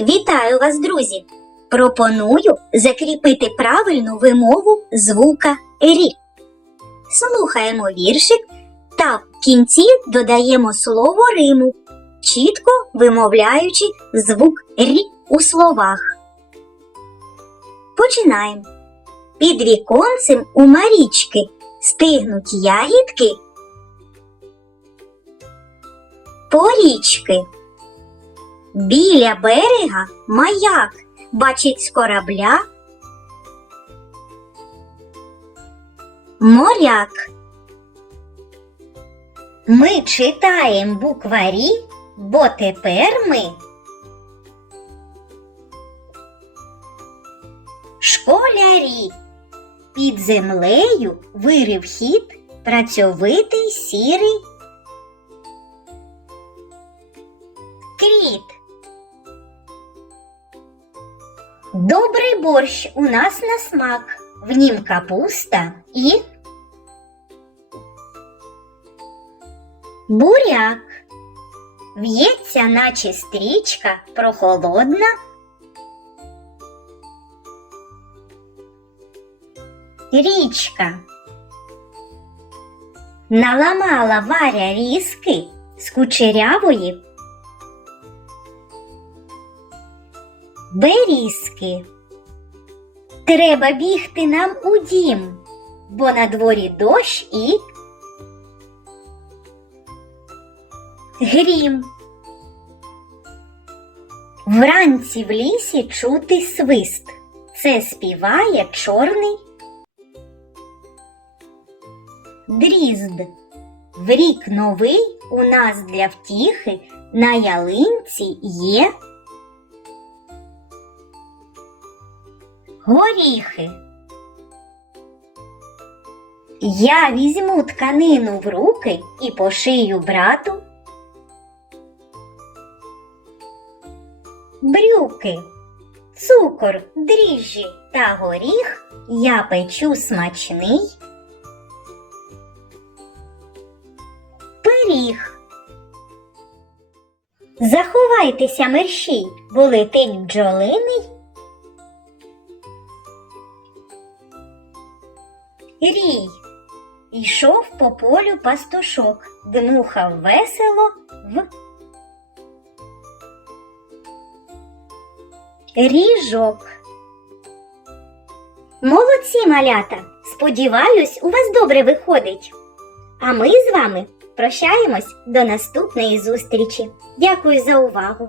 Вітаю вас, друзі! Пропоную закріпити правильну вимову звука рі. Слухаємо віршик та в кінці додаємо слово риму, чітко вимовляючи звук рі у словах. Починаємо. Під віконцем у Марічки стигнуть ягідки порічки. Біля берега маяк бачить з корабля. Моряк. Ми читаємо букварі, бо тепер ми школярі. Під землею вирив хід працьовитий сірий кріт. Добрий борщ у нас на смак, в нім капуста і буряк. В'ється, наче стрічка прохолодна. Річка. Наламала варя різки з кучерявої берізки. Треба бігти нам у дім, бо на дворі дощ і грім. Вранці в лісі чути свист. Це співає чорний дрізд. В рік новий у нас для втіхи на ялинці є горіхи. Я візьму тканину в руки і пошию брату. Брюки, цукор, дріжджі та горіх я печу смачний. Пиріг. Заховайтеся мерщій, бо летить бджолиний. Рій. Йшов по полю пастушок, дмухав весело в ріжок. Молодці, малята! Сподіваюсь, у вас добре виходить. А ми з вами прощаємось до наступної зустрічі. Дякую за увагу!